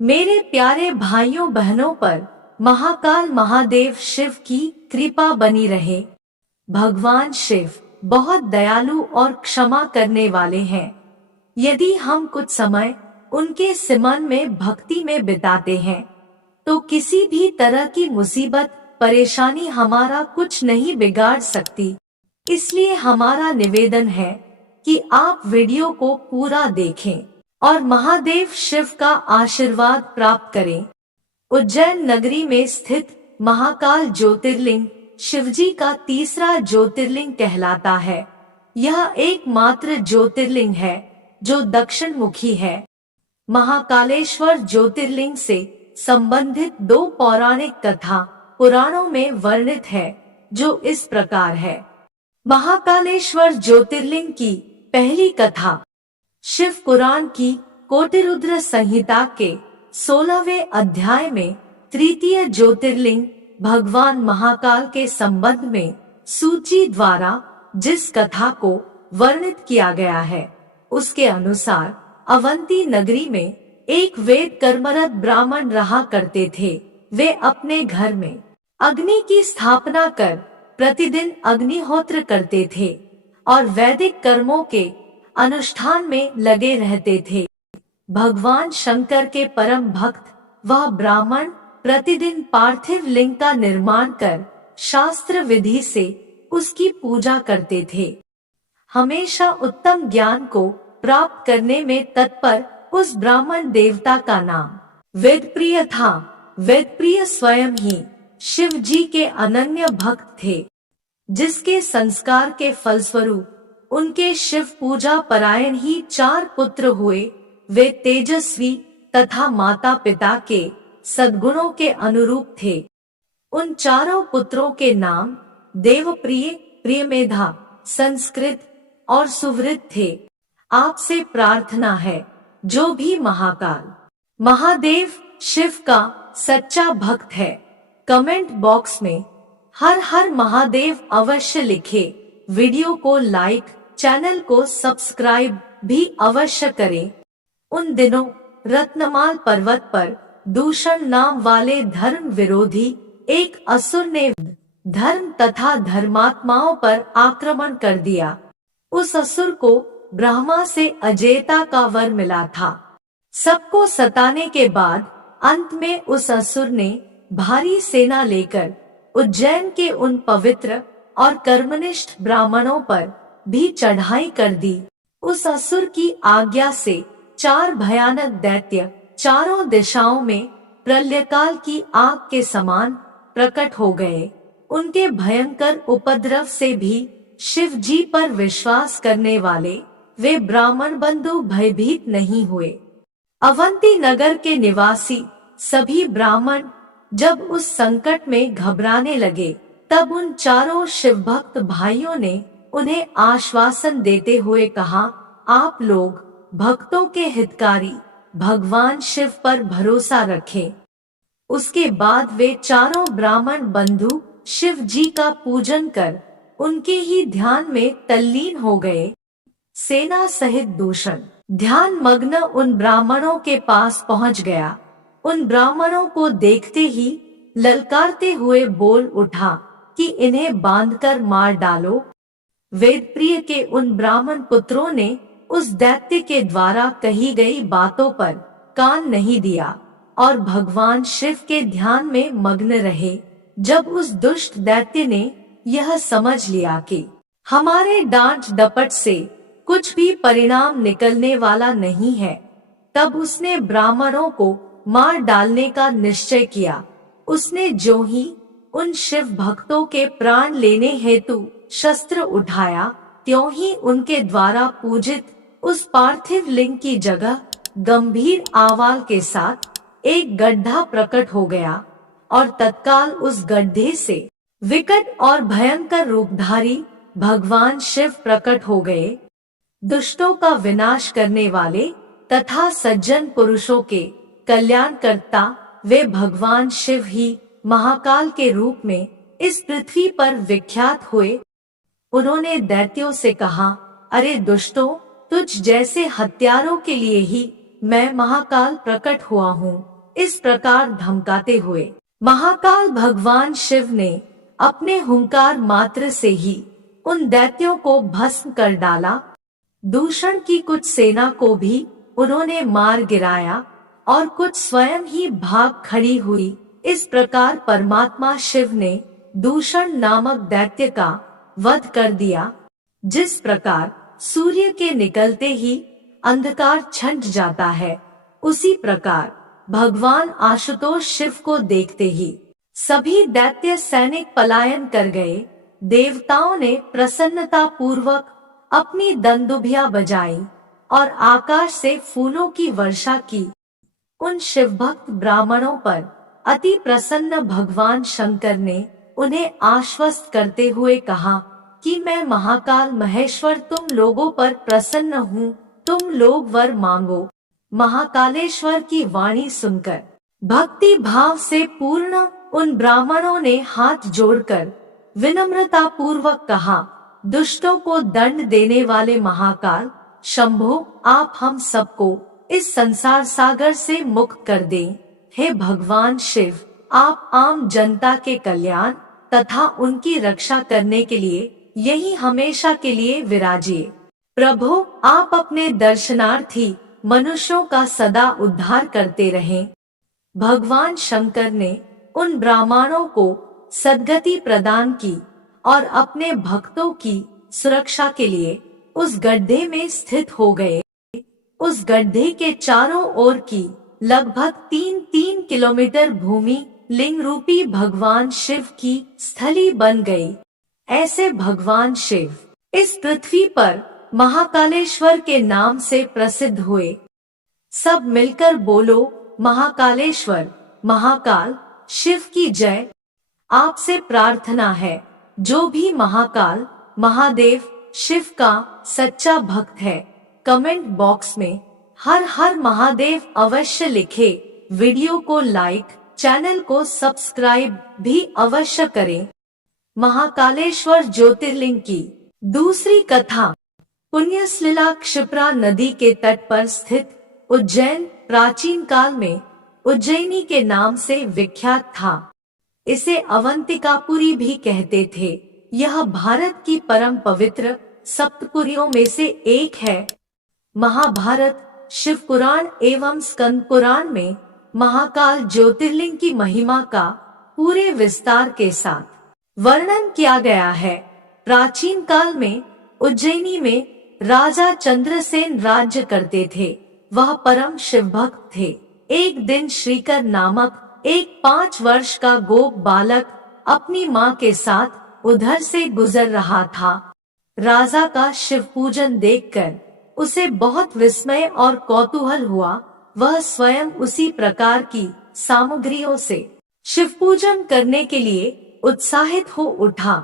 मेरे प्यारे भाइयों बहनों पर महाकाल महादेव शिव की कृपा बनी रहे। भगवान शिव बहुत दयालु और क्षमा करने वाले हैं। यदि हम कुछ समय उनके सिमरन में भक्ति में बिताते हैं तो किसी भी तरह की मुसीबत परेशानी हमारा कुछ नहीं बिगाड़ सकती। इसलिए हमारा निवेदन है कि आप वीडियो को पूरा देखें और महादेव शिव का आशीर्वाद प्राप्त करें। उज्जैन नगरी में स्थित महाकाल ज्योतिर्लिंग शिवजी का तीसरा ज्योतिर्लिंग कहलाता है। यह एकमात्र ज्योतिर्लिंग है जो दक्षिण मुखी है। महाकालेश्वर ज्योतिर्लिंग से संबंधित दो पौराणिक कथा पुराणों में वर्णित है, जो इस प्रकार है। महाकालेश्वर ज्योतिर्लिंग की पहली कथा शिव पुराण की कोटिरुद्र संहिता के 16वें अध्याय में तृतीय ज्योतिर्लिंग भगवान महाकाल के संबंध में सूची द्वारा जिस कथा को वर्णित किया गया है, उसके अनुसार अवंती नगरी में एक वेद कर्मरत ब्राह्मण रहा करते थे। वे अपने घर में अग्नि की स्थापना कर प्रतिदिन अग्निहोत्र करते थे और वैदिक कर्मों के अनुष्ठान में लगे रहते थे। भगवान शंकर के परम भक्त वह ब्राह्मण प्रतिदिन पार्थिव लिंग का निर्माण कर शास्त्र विधि से उसकी पूजा करते थे। हमेशा उत्तम ज्ञान को प्राप्त करने में तत्पर उस ब्राह्मण देवता का नाम वेदप्रिय था। वेदप्रिय स्वयं ही शिव जी के अनन्य भक्त थे, जिसके संस्कार के फलस्वरूप उनके शिव पूजा परायण ही 4 पुत्र हुए। वे तेजस्वी तथा माता पिता के सद्गुणों के अनुरूप थे। उन चारों पुत्रों के नाम देवप्रिय, प्रियमेधा, संस्कृत और सुवृत थे। आपसे प्रार्थना है, जो भी महाकाल महादेव शिव का सच्चा भक्त है, कमेंट बॉक्स में हर हर महादेव अवश्य लिखे। वीडियो को लाइक, चैनल को सब्सक्राइब भी अवश्य करें। उन दिनों रत्नमाल पर्वत पर दूषण नाम वाले धर्म विरोधी एक असुर ने धर्म तथा धर्मात्माओं पर आक्रमण कर दिया। उस असुर को ब्रह्मा से अजेयता का वर मिला था। सबको सताने के बाद अंत में उस असुर ने भारी सेना लेकर उज्जैन के उन पवित्र और कर्मनिष्ठ ब्राह्मणों पर भी चढ़ाई कर दी। उस असुर की आज्ञा से 4 भयानक दैत्य चारों दिशाओं में प्रलयकाल की आग के समान प्रकट हो गए। उनके भयंकर उपद्रव से भी शिव जी पर विश्वास करने वाले वे ब्राह्मण बंधु भयभीत नहीं हुए। अवंती नगर के निवासी सभी ब्राह्मण जब उस संकट में घबराने लगे, तब उन चारों शिव भक्त भाइयों ने उन्हें आश्वासन देते हुए कहा, आप लोग भक्तों के हितकारी भगवान शिव पर भरोसा रखें। उसके बाद वे चारों ब्राह्मण बंधु शिव जी का पूजन कर उनके ही ध्यान में तल्लीन हो गए। सेना सहित दूषण ध्यान मग्न उन ब्राह्मणों के पास पहुंच गया। उन ब्राह्मणों को देखते ही ललकारते हुए बोल उठा कि इन्हें बांधकर मार डालो। वेदप्रिय के उन ब्राह्मण पुत्रों ने उस दैत्य के द्वारा कही गई बातों पर कान नहीं दिया और भगवान शिव के ध्यान में मग्न रहे। जब उस दुष्ट दैत्य ने यह समझ लिया कि हमारे डांट डपट से कुछ भी परिणाम निकलने वाला नहीं है, तब उसने ब्राह्मणों को मार डालने का निश्चय किया। उसने जो ही उन शिव भक्तों के प्राण लेने हेतु शस्त्र उठाया, त्यों ही उनके द्वारा पूजित उस पार्थिव लिंग की जगह गंभीर आवाज के साथ एक गड्ढा प्रकट हो गया और तत्काल उस गड्ढे से विकट और भयंकर रूपधारी भगवान शिव प्रकट हो गए। दुष्टों का विनाश करने वाले तथा सज्जन पुरुषों के कल्याणकर्ता वे भगवान शिव ही महाकाल के रूप में इस पृथ्वी पर विख्यात हुए। उन्होंने दैत्यों से कहा, अरे दुष्टों, तुझ जैसे हत्यारों के लिए ही मैं महाकाल प्रकट हुआ हूँ, इस प्रकार धमकाते हुए महाकाल भगवान शिव ने अपने हुंकार मात्र से ही उन दैत्यों को भस्म कर डाला। दूषण की कुछ सेना को भी उन्होंने मार गिराया और कुछ स्वयं ही भाग खड़ी हुई। इस प्रकार परमात्मा शिव ने दूषण नामक दैत्य का वध कर दिया। जिस प्रकार सूर्य के निकलते ही अंधकार छंट जाता है, उसी प्रकार भगवान आशुतोष शिव को देखते ही सभी दैत्य सैनिक पलायन कर गए। देवताओं ने प्रसन्नता पूर्वक अपनी दंदुभिया बजाई और आकाश से फूलों की वर्षा की। उन शिवभक्त ब्राह्मणों पर अति प्रसन्न भगवान शंकर ने उन्हें आश्वस्त करते हुए कहा कि मैं महाकाल महेश्वर तुम लोगों पर प्रसन्न हूँ, तुम लोग वर मांगो। महाकालेश्वर की वाणी सुनकर भक्ति भाव से पूर्ण उन ब्राह्मणों ने हाथ जोड़कर विनम्रता पूर्वक कहा, दुष्टों को दंड देने वाले महाकाल शंभो, आप हम सबको इस संसार सागर से मुक्त कर दें। हे भगवान शिव, आप आम जनता के कल्याण तथा उनकी रक्षा करने के लिए यही हमेशा के लिए विराजिए। प्रभु, आप अपने दर्शनार्थी मनुष्यों का सदा उद्धार करते रहें। भगवान शंकर ने उन ब्राह्मणों को सद्गति प्रदान की और अपने भक्तों की सुरक्षा के लिए उस गड्ढे में स्थित हो गए। उस गड्ढे के चारों ओर की लगभग 3-3 किलोमीटर भूमि लिंग रूपी भगवान शिव की स्थली बन गई। ऐसे भगवान शिव इस पृथ्वी पर महाकालेश्वर के नाम से प्रसिद्ध हुए। सब मिलकर बोलो, महाकालेश्वर महाकाल शिव की जय। आपसे प्रार्थना है, जो भी महाकाल महादेव शिव का सच्चा भक्त है, कमेंट बॉक्स में हर हर महादेव अवश्य लिखे। वीडियो को लाइक, चैनल को सब्सक्राइब भी अवश्य करें। महाकालेश्वर ज्योतिर्लिंग की दूसरी कथा। पुण्यसलिला क्षिप्रा नदी के तट पर स्थित उज्जैन प्राचीन काल में उज्जैनी के नाम से विख्यात था। इसे अवंतिकापुरी भी कहते थे। यह भारत की परम पवित्र सप्तपुरियों में से एक है। महाभारत, शिव पुराण एवं स्कंद पुराण में महाकाल ज्योतिर्लिंग की महिमा का पूरे विस्तार के साथ वर्णन किया गया है। प्राचीन काल में उज्जैनी में राजा चंद्रसेन राज्य करते थे। वह परम शिवभक्त थे। एक दिन श्रीकर नामक एक 5 वर्ष का गोप बालक अपनी माँ के साथ उधर से गुजर रहा था। राजा का शिव पूजन देखकर उसे बहुत विस्मय और कौतूहल हुआ। वह स्वयं उसी प्रकार की सामग्रियों से शिव पूजन करने के लिए उत्साहित हो उठा।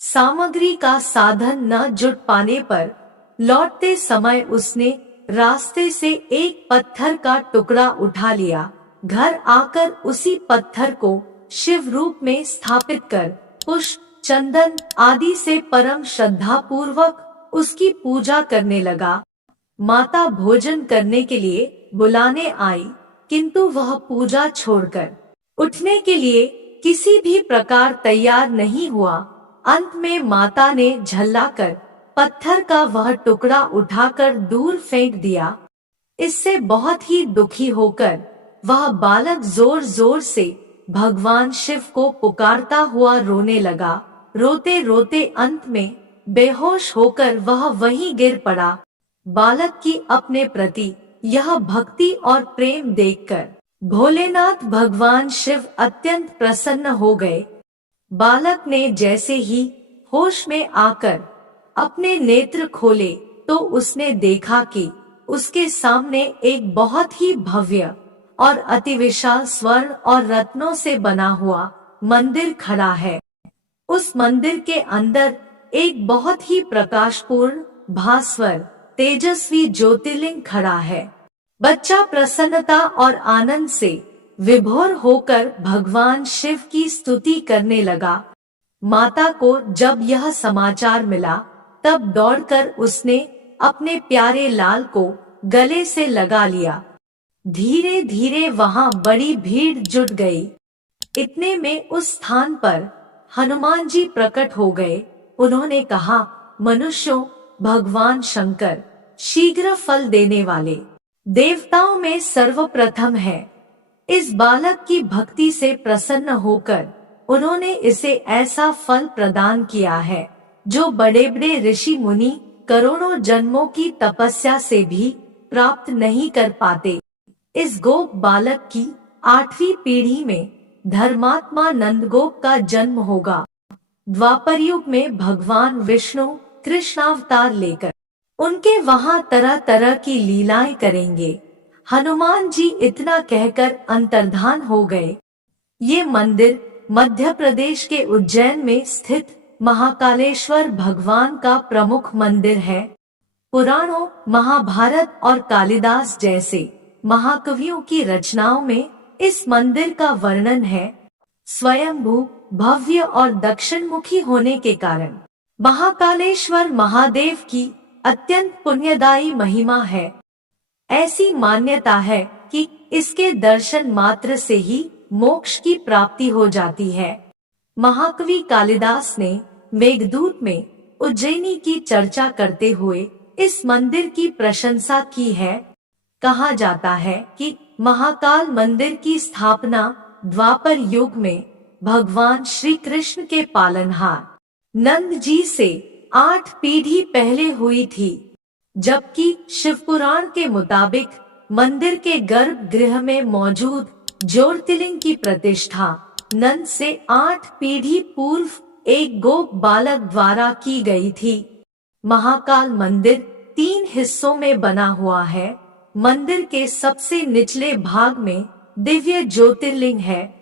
सामग्री का साधन न जुट पाने पर लौटते समय उसने रास्ते से एक पत्थर का टुकड़ा उठा लिया। घर आकर उसी पत्थर को शिव रूप में स्थापित कर पुष्प, चंदन आदि से परम श्रद्धा पूर्वक उसकी पूजा करने लगा। माता भोजन करने के लिए बुलाने आई, किंतु वह पूजा छोड़कर उठने के लिए किसी भी प्रकार तैयार नहीं हुआ। अंत में माता ने झल्लाकर पत्थर का वह टुकड़ा उठाकर दूर फेंक दिया। इससे बहुत ही दुखी होकर वह बालक जोर जोर से भगवान शिव को पुकारता हुआ रोने लगा। रोते रोते अंत में बेहोश होकर वह वहीं गिर पड़ा। बालक की अपने प्रति यह भक्ति और प्रेम देखकर भोलेनाथ भगवान शिव अत्यंत प्रसन्न हो गए। बालक ने जैसे ही होश में आकर अपने नेत्र खोले तो उसने देखा कि उसके सामने एक बहुत ही भव्य और अति विशाल स्वर्ण और रत्नों से बना हुआ मंदिर खड़ा है। उस मंदिर के अंदर एक बहुत ही प्रकाशपूर्ण, भास्वर, तेजस्वी ज्योतिर्लिंग खड़ा है। बच्चा प्रसन्नता और आनंद से विभोर होकर भगवान शिव की स्तुति करने लगा। माता को जब यह समाचार मिला तब दौड़कर उसने अपने प्यारे लाल को गले से लगा लिया धीरे धीरे वहां बड़ी भीड़ जुट गई। इतने में उस स्थान पर हनुमान जी प्रकट हो गए। उन्होंने कहा, मनुष्यों, भगवान शंकर शीघ्र फल देने वाले देवताओं में सर्वप्रथम है। इस बालक की भक्ति से प्रसन्न होकर उन्होंने इसे ऐसा फल प्रदान किया है जो बड़े बड़े ऋषि मुनि करोड़ों जन्मों की तपस्या से भी प्राप्त नहीं कर पाते। इस गोप बालक की 8वीं पीढ़ी में धर्मात्मा नंदगोप का जन्म होगा। द्वापर युग में भगवान विष्णु कृष्णावतार लेकर उनके वहां तरह तरह की लीलाएं करेंगे। हनुमान जी इतना कहकर अंतर्धान हो गए। ये मंदिर मध्य प्रदेश के उज्जैन में स्थित महाकालेश्वर भगवान का प्रमुख मंदिर है। पुराणों, महाभारत और कालिदास जैसे महाकवियों की रचनाओं में इस मंदिर का वर्णन है। स्वयंभू, भव्य और दक्षिणमुखी होने के कारण महाकालेश्वर महादेव की अत्यंत पुण्यदायी महिमा है। ऐसी मान्यता है कि इसके दर्शन मात्र से ही मोक्ष की प्राप्ति हो जाती है। महाकवि कालिदास ने मेघदूत में उज्जैनी की चर्चा करते हुए इस मंदिर की प्रशंसा की है। कहा जाता है कि महाकाल मंदिर की स्थापना द्वापर युग में भगवान श्री कृष्ण के पालनहार नंद जी से 8 पीढ़ी पहले हुई थी, जबकि शिवपुराण के मुताबिक मंदिर के गर्भगृह में मौजूद ज्योतिर्लिंग की प्रतिष्ठा नंद से 8 पीढ़ी पूर्व एक गोप बालक द्वारा की गई थी। महाकाल मंदिर 3 हिस्सों में बना हुआ है। मंदिर के सबसे निचले भाग में दिव्य ज्योतिर्लिंग है।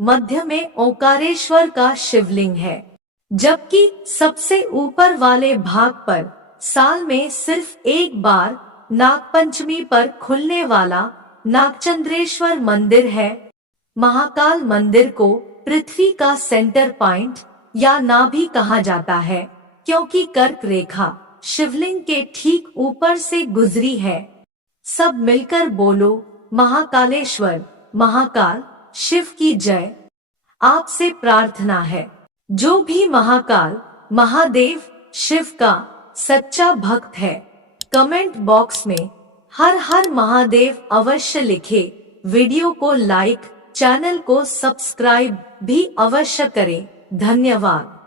मध्य में ओंकारेश्वर का शिवलिंग है, जबकि सबसे ऊपर वाले भाग पर साल में सिर्फ एक बार नागपंचमी पर खुलने वाला नागचंद्रेश्वर मंदिर है। महाकाल मंदिर को पृथ्वी का सेंटर पॉइंट या नाभि कहा जाता है, क्योंकि कर्क रेखा शिवलिंग के ठीक ऊपर से गुजरी है। सब मिलकर बोलो, महाकालेश्वर महाकाल शिव की जय। आपसे प्रार्थना है, जो भी महाकाल महादेव शिव का सच्चा भक्त है, कमेंट बॉक्स में हर हर महादेव अवश्य लिखे। वीडियो को लाइक, चैनल को सब्सक्राइब भी अवश्य करें। धन्यवाद।